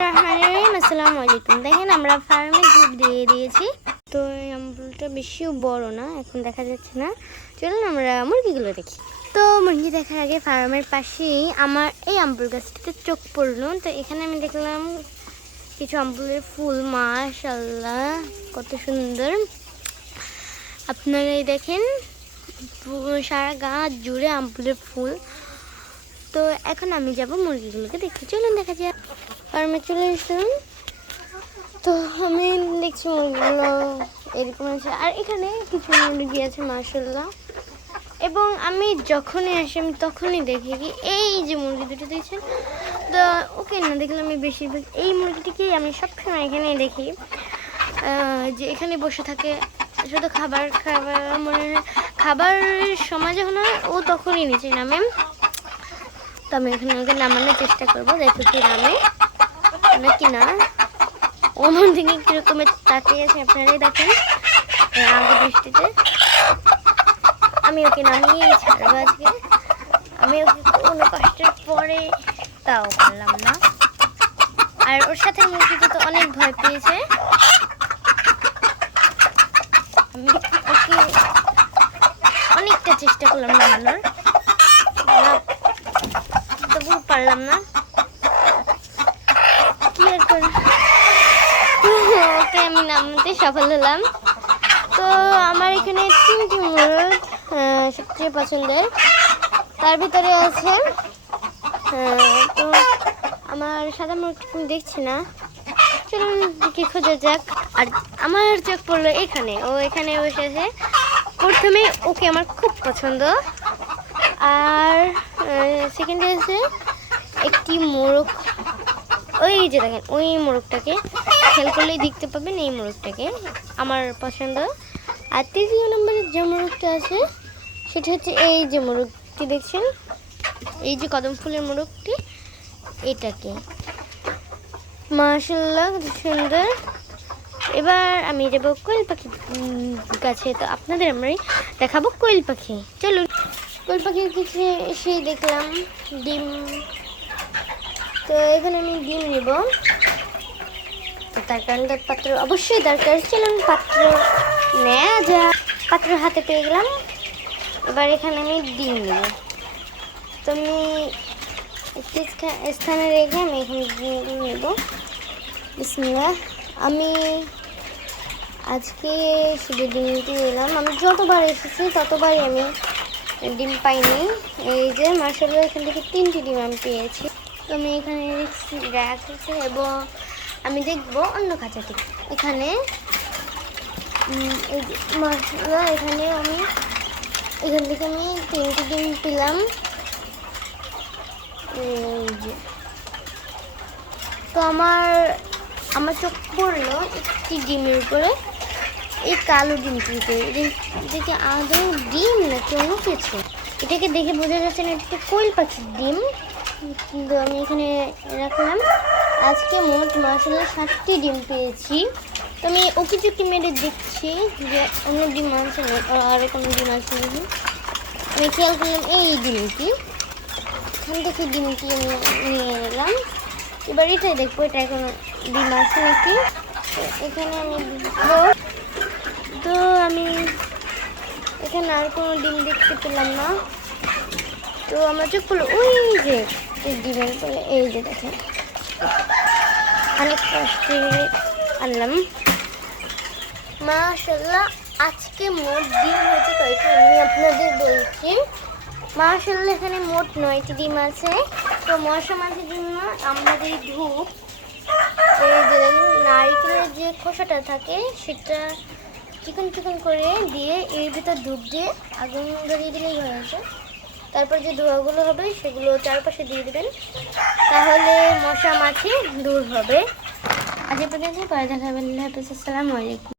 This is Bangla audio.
আসসালামু আলাইকুম। দেখেন আমরা ফার্মে ধূপ দিয়ে দিয়েছি, তো এই আম্পুলটা বেশিও বড় না, এখন দেখা যাচ্ছে না। চলুন আমরা মুরগিগুলো দেখি। তো মুরগি দেখার আগে ফার্মের পাশেই আমার এই আম্পুল গাছটাতে চোখ পড়লো। তো এখানে আমি দেখলাম কিছু আম্পুলের ফুল, মাশাআল্লাহ কত সুন্দর। আপনারাই দেখেন সারা গাছ জুড়ে আম্পুলের ফুল। তো এখন আমি যাব মুরগিগুলোকে দেখতে। চলুন দেখা যাক। ফার্মে চলে এসেছিলাম, তো আমি দেখছি মুরগিগুলো এরকম আছে, আর এখানে কিছু মুরগি আছে মাশাআল্লাহ। এবং আমি যখনই আসি আমি তখনই দেখি কি এই যে মুরগি দুটো দেখছেন, তো ওকে না দেখলে আমি বেশিরভাগ এই মুরগিটিকেই আমি সবসময় এখানেই দেখি, যে এখানে বসে থাকে শুধু খাবার খাবার মনে হয় খাবারের সময় যখন হয় ও তখনই নিচে নামে। তো আমি এখানে ওকে নামানোর চেষ্টা করবো, দেখো কি নামে নাকি না। ও মন থেকে কিরকমের তাকিয়ে আছে আপনারাই দেখেন আগে দৃষ্টিতে। আমি ওকে নামিয়েই ছাড়বো আজকে। আমি ওকে কোনো কষ্টের পরে তাও পারলাম না, আর ওর সাথে মুরগিটা তো অনেক ভয় পেয়েছে। আমি ওকে অনেকটা চেষ্টা করলাম নামানোর, তবু পারলাম না। কি আর করে ওকে আমি নামাতে সফল হলাম। তো আমার এখানে 3টি মোরগ সবচেয়ে পছন্দের, তার ভিতরে আছে তো আমার সাদা মোরগটা দেখছি না, চলুন কি খোঁজা যাক। আর আমার চোখ পড়লো এখানে, ও এখানে বসে আছে। প্রথমে ওকে আমার খুব পছন্দ। আর সেকেন্ডে আছে একটি মোরগ, ওই যে দেখেন ওই মোরগটাকে খেয়াল করলেই দেখতে পাবেন, এই মোরগটাকে আমার পছন্দ। আর 3 নম্বরের যে মোরগটা আছে সেটা হচ্ছে এই যে মোরগটি দেখছেন, এই যে কদম ফুলের মোরগটি, এটাকে মাশাআল্লাহ কত সুন্দর। এবার আমি যাবো কোয়েল পাখি গাছে, তো আপনাদের আমি দেখাবো কোয়েল পাখি। চলুন কোয়েল পাখির কাছে এসেই দেখলাম ডিম, তো এখানে আমি ডিম নেব, তো তার কারণে পাত্র অবশ্যই দরকার। চলুন পাত্র নেওয়া যা। পাত্র হাতে পেয়ে গেলাম, এবার এখানে আমি ডিম নেব। তো আমি একটি স্থানে রেখে আমি এখানে ডিম নেব। বিসমিল্লাহ। আমি আজকে শুধু ডিমটি এলাম, আমি যতবার এসেছি ততবারই আমি ডিম পাইনি। এই যে মাশাআল্লাহ এখান থেকে 3টি ডিম আমি পেয়েছি। তো আমি এখানে রাখছি এবং আমি দেখবো অন্য খাঁচাটি। এখানে এই যে মাশাআল্লাহ এখানে আমি এখান থেকে আমি 3টি ডিম পেলাম। এই যে তো আমার চোখ পড়লো একটি ডিমের উপরে, এই কালো ডিমটিতে। এটাকে আদৌ ডিম নাকি অন্য কিছু, এটাকে দেখে বোঝা যাচ্ছে না এটা কোয়েল পাখির ডিম। কিন্তু আমি এখানে রাখলাম। আজকে মোট মাশাআল্লাহ 7টি ডিম পেয়েছি। তো আমি ওকে চুকি মেরে দেখছি যে অন্য ডিম আছে না, আর কোনো ডিম আছে নাকি। আমি খেয়াল করলাম এই ডিমটি, এখান থেকে ডিমটি আমি নিয়ে এলাম। এবার এটাই দেখবো এটা কোনো ডিম আছে নাকি। এখানে আমি দেখবো, তো আমি এখানে আর কোনো ডিম দেখতে পেলাম না। তো আমার চোখ পড়লো ওই যে ডিমের পরে, এই যে দেখেন অনেক কষ্টে আনলাম। মাশাআল্লাহ আজকে মোট ডিম হয়েছে কয়টি আমি আপনাদের বলছি। মাশাআল্লাহ এখানে মোট 9টি ডিম আছে। তো মশা মাছির জন্য আমাদের ধূপ, এই যে নারকেলের যে খোসাটা থাকে সেটা চিকন চিকন করে দিয়ে এর ভিতর ধূপ দিয়ে আগুন ধরিয়ে দিলেই হয়েছে। তারপর যে ধোঁয়াগুলো হবে সেগুলো চারপাশে দিয়ে দেবেন, তাহলে মশা মাছি দূর হবে। আজ এ পর্যন্ত, পরে দেখা হবে। আল্লাহ হাফেজ, আসসালামু আলাইকুম।